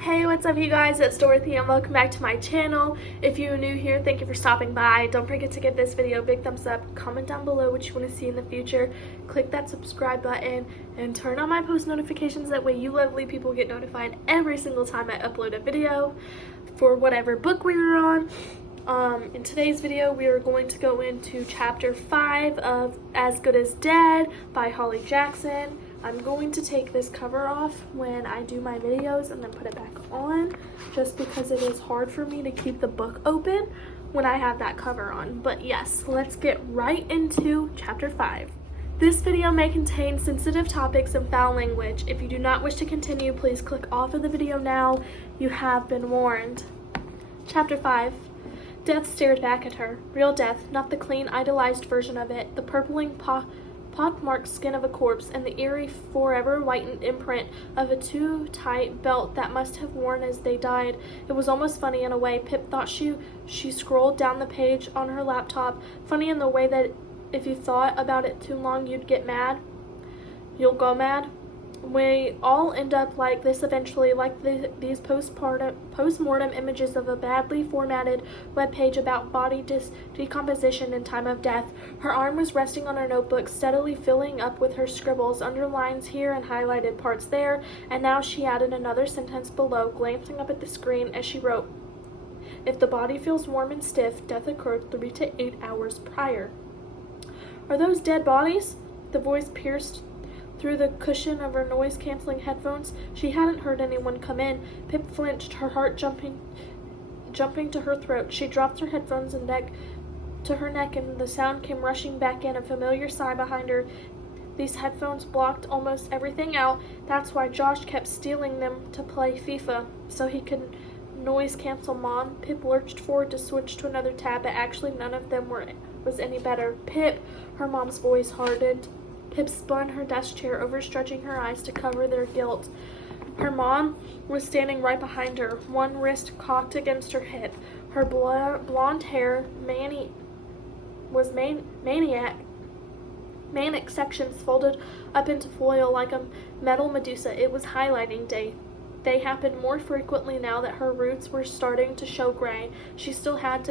Hey, what's up you guys? It's Dorothy and welcome back to my channel. If you're new here, thank you for stopping by. Don't forget to give this video a big thumbs up, comment down below what you want to see in the future, click that subscribe button, and turn on my post notifications. That way you lovely people get notified every single time I upload a video for whatever book we are on. In today's video, we are going to go into chapter 5 of As Good As Dead by Holly Jackson. I'm going to take this cover off when I do my videos and then put it back on, just because it is hard for me to keep the book open when I have that cover on. But yes, let's get right into chapter 5. This video may contain sensitive topics and foul language. If you do not wish to continue, please click off of the video now. You have been warned. Chapter 5. Death stared back at her. Real death, not the clean, idolized version of it. The purpling pockmarked skin of a corpse and the eerie, forever whitened imprint of a too-tight belt that must have worn as they died. It was almost funny in a way. Pip thought she scrolled down the page on her laptop. Funny in the way that if you thought about it too long, you'd get mad. You'll go mad. We all end up like this eventually, like these post-mortem images of a badly formatted webpage about body decomposition and time of death. Her arm was resting on her notebook, steadily filling up with her scribbles, underlines here and highlighted parts there, and now she added another sentence below, glancing up at the screen as she wrote, "If the body feels warm and stiff, death occurred 3 to 8 hours prior." Are those dead bodies? The voice pierced through the cushion of her noise-canceling headphones. She hadn't heard anyone come in. Pip flinched, her heart jumping to her throat. She dropped her headphones and to her neck, and the sound came rushing back in, a familiar sigh behind her. These headphones blocked almost everything out. That's why Josh kept stealing them to play FIFA, so he could noise cancel Mom. Pip lurched forward to switch to another tab, but actually none of them was any better. Pip, her mom's voice hardened. Pip spun her desk chair, overstretching her eyes to cover their guilt. Her mom was standing right behind her, one wrist cocked against her hip. Her blonde hair manic sections folded up into foil like a metal Medusa. It was highlighting day. They happened more frequently now that her roots were starting to show gray. She still had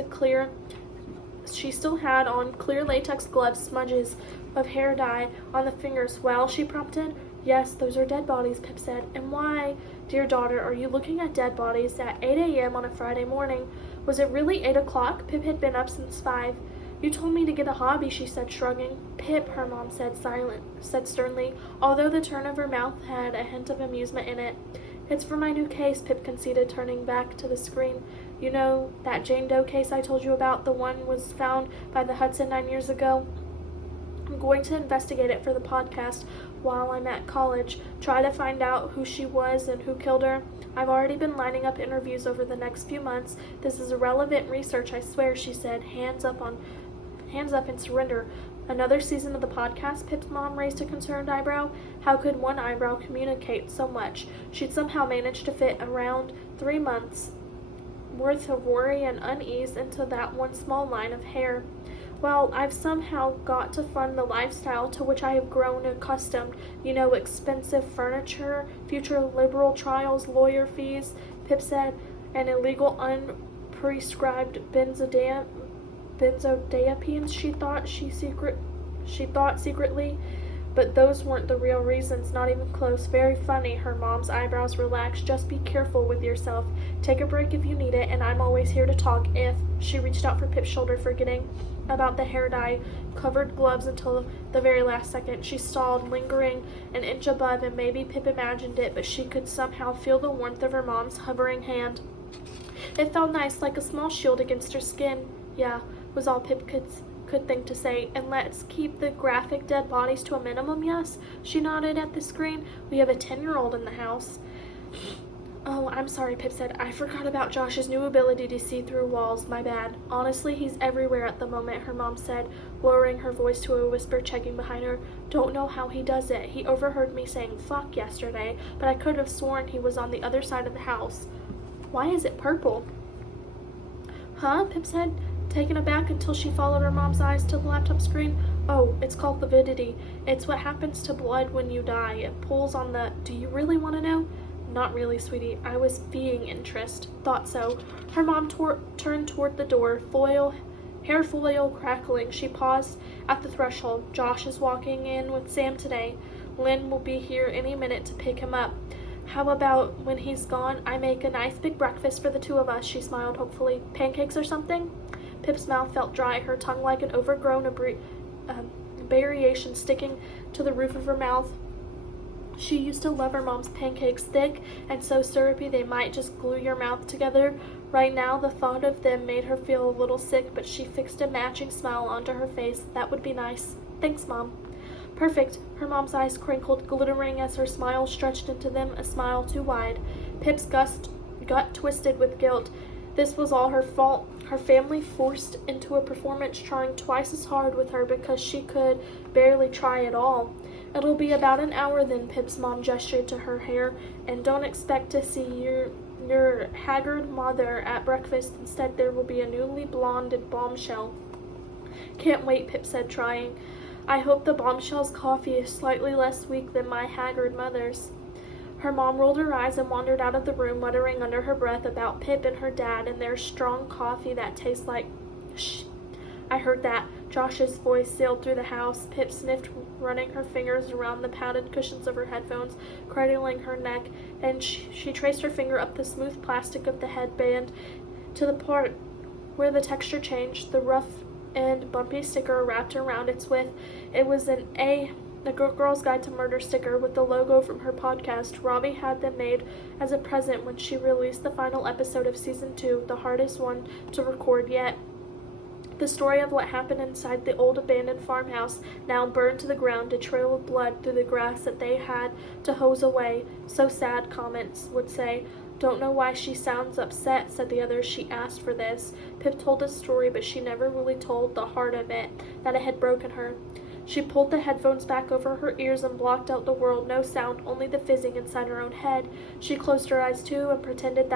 on clear latex gloves, smudges of hair dye on the fingers. Well, she prompted. Yes, those are dead bodies, Pip said. And why, dear daughter, are you looking at dead bodies at 8 a.m. on a Friday morning? Was it really 8 o'clock? Pip had been up since 5. You told me to get a hobby, she said, shrugging. Pip, her mom said sternly, although the turn of her mouth had a hint of amusement in it. It's for my new case, Pip conceded, turning back to the screen. You know that Jane Doe case I told you about? The one was found by the Hudson 9 years ago? I'm going to investigate it for the podcast while I'm at college, try to find out who she was and who killed her. I've already been lining up interviews over the next few months. This is relevant research, I swear, she said, hands up in surrender. Another season of the podcast? Pip's mom raised a concerned eyebrow. How could one eyebrow communicate so much? She'd somehow managed to fit around 3 months worth of worry and unease into that one small line of hair. Well, I've somehow got to fund the lifestyle to which I have grown accustomed. You know, expensive furniture, future liberal trials, lawyer fees, Pip said, and illegal unprescribed benzodiazepines, she thought secretly. But those weren't the real reasons, not even close. Very funny. Her mom's eyebrows relaxed. Just be careful with yourself. Take a break if you need it, and I'm always here to talk if... She reached out for Pip's shoulder, forgetting about the hair dye covered gloves until the very last second. She stalled, lingering an inch above, and maybe Pip imagined it, but she could somehow feel the warmth of her mom's hovering hand. It felt nice, like a small shield against her skin. Yeah, was all Pip could think to say. And let's keep the graphic dead bodies to a minimum, yes? She nodded at the screen. We have a 10-year-old in the house. Oh, I'm sorry, Pip said. I forgot about Josh's new ability to see through walls. My bad. Honestly, he's everywhere at the moment, her mom said, lowering her voice to a whisper, checking behind her. Don't know how he does it. He overheard me saying fuck yesterday, but I could have sworn he was on the other side of the house. Why is it purple? Huh? Pip said, taken aback until she followed her mom's eyes to the laptop screen. Oh, it's called lividity. It's what happens to blood when you die. It pulls on the... Do you really want to know? Not really, sweetie. I was feeing interest. Thought so. Her mom turned toward the door, hair foil crackling. She paused at the threshold. Josh is walking in with Sam today. Lynn will be here any minute to pick him up. How about when he's gone, I make a nice big breakfast for the two of us, she smiled hopefully. Pancakes or something? Pip's mouth felt dry, her tongue like an overgrown aberration sticking to the roof of her mouth. She used to love her mom's pancakes, thick and so syrupy they might just glue your mouth together. Right now, the thought of them made her feel a little sick, but she fixed a matching smile onto her face. That would be nice. Thanks, Mom. Perfect. Her mom's eyes crinkled, glittering as her smile stretched into them, a smile too wide. Pip's gut twisted with guilt. This was all her fault. Her family forced into a performance trying twice as hard with her because she could barely try at all. It'll be about an hour then, Pip's mom gestured to her hair, and don't expect to see your haggard mother at breakfast. Instead, there will be a newly blonded bombshell. Can't wait, Pip said, trying. I hope the bombshell's coffee is slightly less weak than my haggard mother's. Her mom rolled her eyes and wandered out of the room, muttering under her breath about Pip and her dad and their strong coffee that tastes like... Shh. I heard that. Josh's voice sailed through the house. Pip sniffed, running her fingers around the padded cushions of her headphones, cradling her neck, and she traced her finger up the smooth plastic of the headband to the part where the texture changed, the rough and bumpy sticker wrapped around its width. It was a Girl's Guide to Murder sticker with the logo from her podcast. Robbie had them made as a present when she released the final episode of Season 2, the hardest one to record yet. The story of what happened inside the old abandoned farmhouse, now burned to the ground, a trail of blood through the grass that they had to hose away. So sad, comments would say. Don't know why she sounds upset, said the others. She asked for this. Pip told the story, but she never really told the heart of it, that it had broken her. She pulled the headphones back over her ears and blocked out the world. No sound, only the fizzing inside her own head. She closed her eyes too and pretended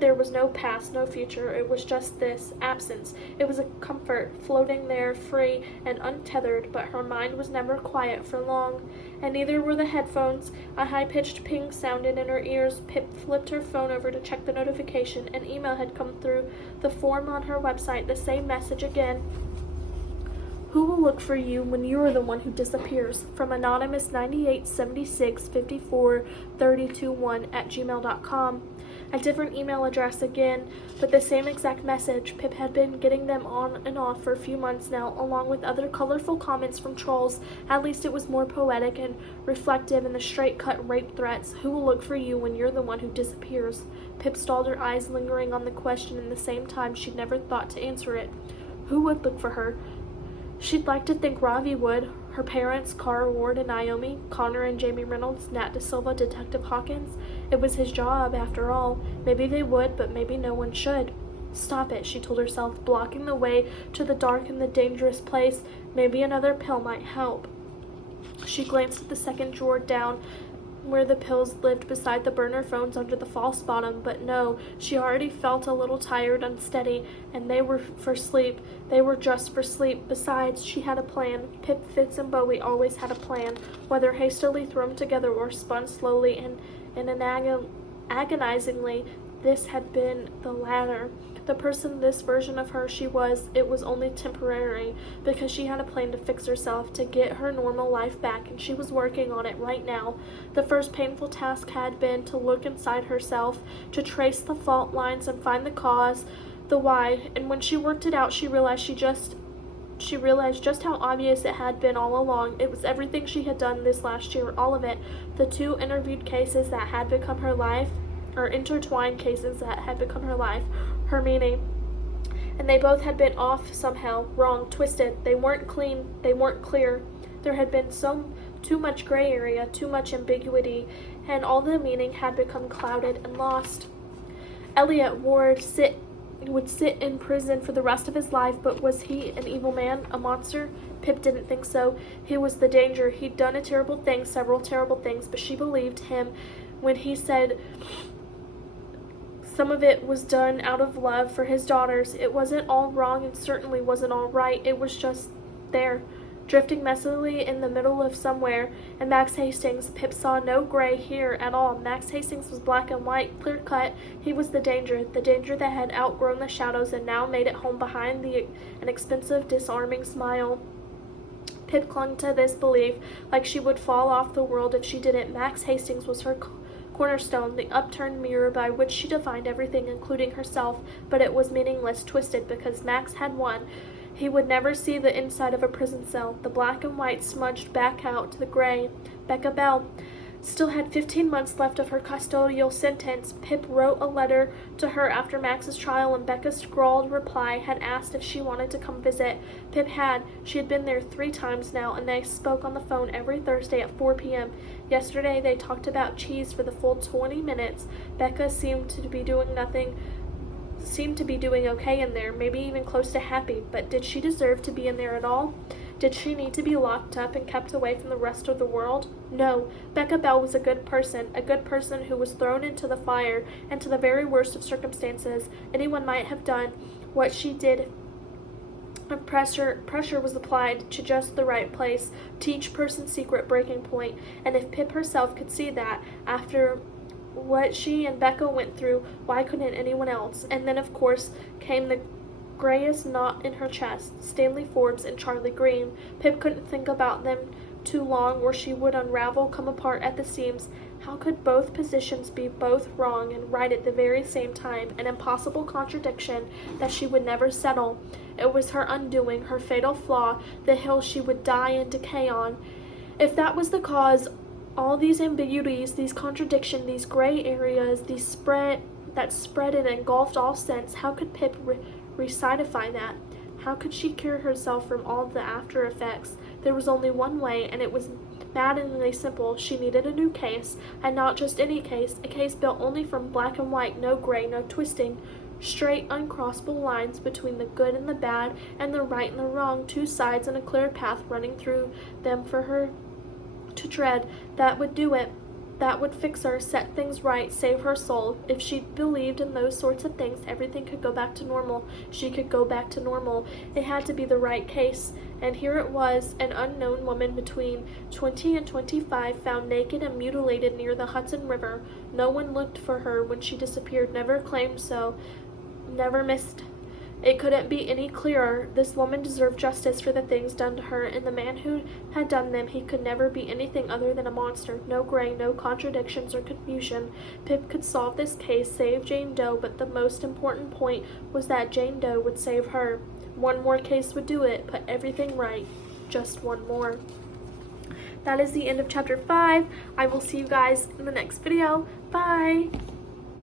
there was no past, no future. It was just this absence. It was a comfort, floating there, free and untethered, but her mind was never quiet for long. And neither were the headphones. A high-pitched ping sounded in her ears. Pip flipped her phone over to check the notification. An email had come through the form on her website, the same message again. Who will look for you when you are the one who disappears? From anonymous 9876543221@gmail.com. A different email address again, but the same exact message. Pip had been getting them on and off for a few months now, along with other colorful comments from trolls. At least it was more poetic and reflective in the straight-cut rape threats. Who will look for you when you're the one who disappears? Pip stalled, her eyes lingering on the question, and at the same time she'd never thought to answer it. Who would look for her? She'd like to think Ravi would. Her parents, Cara Ward and Naomi, Connor and Jamie Reynolds, Nat Da Silva, Detective Hawkins. It was his job, after all. Maybe they would, but maybe no one should. Stop it, she told herself, blocking the way to the dark and the dangerous place. Maybe another pill might help. She glanced at the second drawer down where the pills lived beside the burner phones under the false bottom, but no, she already felt a little tired, unsteady, and they were for sleep. They were just for sleep. Besides, she had a plan. Pip, Fitz, and Bowie always had a plan, whether hastily thrown together or spun slowly and agonizingly. This had been the latter. The person, this version of her she was, it was only temporary, because she had a plan to fix herself, to get her normal life back, and she was working on it right now. The first painful task had been to look inside herself, to trace the fault lines and find the cause, the why, and when she worked it out, she realized just how obvious it had been all along. It was everything she had done this last year, all of it. The two interviewed cases that had become her life, or intertwined cases that had become her life, her meaning. And they both had been off somehow, wrong, twisted. They weren't clean, they weren't clear. There had been too much gray area, too much ambiguity, and all the meaning had become clouded and lost. Elliot Ward would sit in prison for the rest of his life, but was he an evil man, a monster? Pip didn't think so. He was the danger. He'd done a terrible thing, several terrible things, but she believed him when he said some of it was done out of love for his daughters. It wasn't all wrong and certainly wasn't all right. It was just there. drifting messily in the middle of somewhere. And Max Hastings, Pip saw no gray here at all. Max Hastings was black and white, clear-cut. He was the danger that had outgrown the shadows and now made it home behind an expensive, disarming smile. Pip clung to this belief like she would fall off the world if she didn't. Max Hastings was her cornerstone, the upturned mirror by which she defined everything, including herself, but it was meaningless, twisted, because Max had won. He would never see the inside of a prison cell. The black and white smudged back out to the gray. Becca Bell still had 15 months left of her custodial sentence. Pip wrote a letter to her after Max's trial, and Becca's scrawled reply had asked if she wanted to come visit. Pip had. She had been there 3 times now, and they spoke on the phone every Thursday at 4 p.m. Yesterday they talked about cheese for the full 20 minutes. Becca seemed to be doing okay in there, maybe even close to happy, but did she deserve to be in there at all? Did she need to be locked up and kept away from the rest of the world? No. Becca Bell was a good person who was thrown into the fire, and to the very worst of circumstances. Anyone might have done what she did. Pressure was applied to just the right place, to each person's secret breaking point, and if Pip herself could see that, after what she and Becca went through, why couldn't anyone else? And then, of course, came the grayest knot in her chest, Stanley Forbes and Charlie Green. Pip couldn't think about them too long, or she would unravel, come apart at the seams. How could both positions be both wrong and right at the very same time? An impossible contradiction that she would never settle. It was her undoing, her fatal flaw, the hill she would die and decay on. If that was the cause, all these ambiguities, these contradictions, these gray areas, that spread and engulfed all sense, how could Pip recidify that? How could she cure herself from all the after effects? There was only one way, and it was maddeningly simple. She needed a new case, and not just any case, a case built only from black and white, no gray, no twisting, straight, uncrossable lines between the good and the bad, and the right and the wrong, 2 sides and a clear path running through them for her to tread. That would do it. That would fix her, set things right, save her soul. If she believed in those sorts of things, everything could go back to normal. She could go back to normal. It had to be the right case. And here it was, an unknown woman between 20 and 25, found naked and mutilated near the Hudson River. No one looked for her when she disappeared, never claimed so, never missed. It couldn't be any clearer. This woman deserved justice for the things done to her, and the man who had done them, he could never be anything other than a monster. No gray, no contradictions or confusion. Pip could solve this case, save Jane Doe, but the most important point was that Jane Doe would save her. One more case would do it, put everything right. Just one more. That is the end of chapter 5. I will see you guys in the next video. Bye!